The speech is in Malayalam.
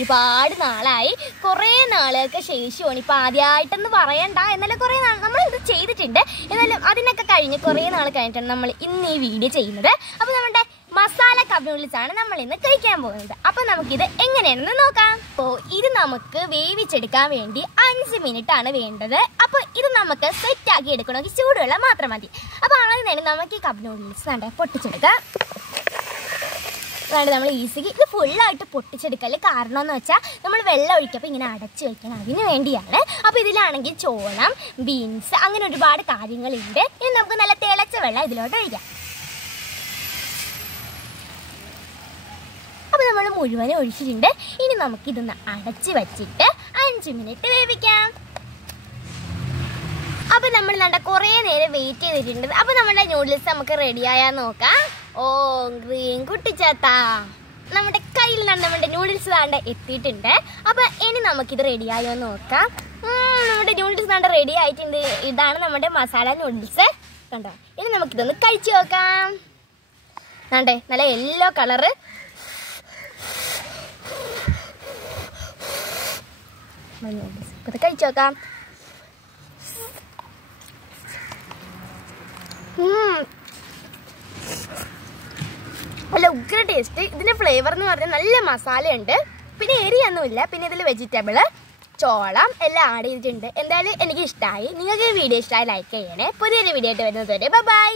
ഒരുപാട് നാളായി, കുറേ നാളുകൾക്ക് ശേഷമാണ്. ഇപ്പം ആദ്യമായിട്ടെന്ന് പറയണ്ട, എന്നാലും കുറേ നാൾ നമ്മളിത് ചെയ്തിട്ടുണ്ട്. എന്നാലും അതിനൊക്കെ കഴിഞ്ഞ് കുറേ നാൾ കഴിഞ്ഞിട്ടാണ് നമ്മൾ ഇന്ന് ഈ വീഡിയോ ചെയ്യുന്നത്. അപ്പോൾ നമ്മുടെ മസാല കപ്പ് നൂഡിൽസാണ് നമ്മൾ ഇന്ന് കഴിക്കാൻ പോകുന്നത്. അപ്പോൾ നമുക്കിത് എങ്ങനെയാണെന്ന് നോക്കാം. അപ്പോൾ ഇത് നമുക്ക് വേവിച്ചെടുക്കാൻ വേണ്ടി 5 മിനിറ്റ് ആണ് വേണ്ടത്. അപ്പോൾ ഇത് നമുക്ക് സെറ്റാക്കി എടുക്കണമെങ്കിൽ ചൂടുവെള്ളം മാത്രം മതി. അപ്പോൾ ആദ്യം തന്നെ നമുക്ക് ഈ കപ്പ് നൂഡിൽസ് പൊട്ടിച്ചെടുക്കാം. അതായത് നമ്മൾ ഈസിക്ക് ഇത് ഫുള്ളായിട്ട് പൊട്ടിച്ചെടുക്കല്. കാരണം എന്ന് വെച്ചാൽ നമ്മൾ വെള്ളം ഒഴിക്കപ്പോൾ ഇങ്ങനെ അടച്ചു വയ്ക്കണം, അതിന് വേണ്ടിയാണ്. അപ്പോൾ ഇതിലാണെങ്കിൽ ചോളം, ബീൻസ്, അങ്ങനെ ഒരുപാട് കാര്യങ്ങളുണ്ട്. ഇനി നമുക്ക് നല്ല തിളച്ച വെള്ളം ഇതിലോട്ട് ഒഴിക്കാം. അപ്പോൾ നമ്മൾ മുഴുവനും ഒഴിച്ചിട്ടുണ്ട്. ഇനി നമുക്കിതൊന്ന് അടച്ച് വച്ചിട്ട് 5 മിനിറ്റ് വേവിക്കാം. അപ്പോൾ നമ്മൾ കുറേ നേരം വെയിറ്റ് ചെയ്തിട്ടുണ്ട്. അപ്പോൾ നമ്മുടെ നൂഡിൽസ് നമുക്ക് റെഡിയായാൽ നോക്കാം. ഓ ഗ്രീൻ കുട്ടിച്ചാത്താ, നമ്മുടെ കയ്യിൽ നമ്മുടെ നൂഡിൽസ് എത്തിയിട്ടുണ്ട്. അപ്പോൾ ഇനി നമുക്കിത് റെഡിയായോ നോക്കാം. നമ്മുടെ നൂഡിൽസ് റെഡി ആയിട്ടുണ്ട്. ഇതാണ് നമ്മുടെ മസാല നൂഡിൽസ്, കണ്ടോ. ഇനി നമുക്കിതൊന്ന് കഴിച്ചു നോക്കാം. നല്ല യെല്ലോ കളറ്. ഇത് കഴിച്ചു നോക്കാം. നല്ല ഉഗ്ര ടേസ്റ്റ്. ഇതിൻ്റെ ഫ്ലേവർ എന്ന് പറഞ്ഞാൽ നല്ല മസാലയുണ്ട്, പിന്നെ എരിയൊന്നുമില്ല. പിന്നെ ഇതിൽ വെജിറ്റബിള്, ചോളം എല്ലാം ആഡ് ചെയ്തിട്ടുണ്ട്. എന്തായാലും എനിക്ക് ഇഷ്ടമായി. നിങ്ങൾക്ക് ഈ വീഡിയോ ഇഷ്ടമായി ലൈക്ക് ചെയ്യണേ. പുതിയൊരു വീഡിയോ ആയിട്ട് വരുന്നത് വരെ ബൈ.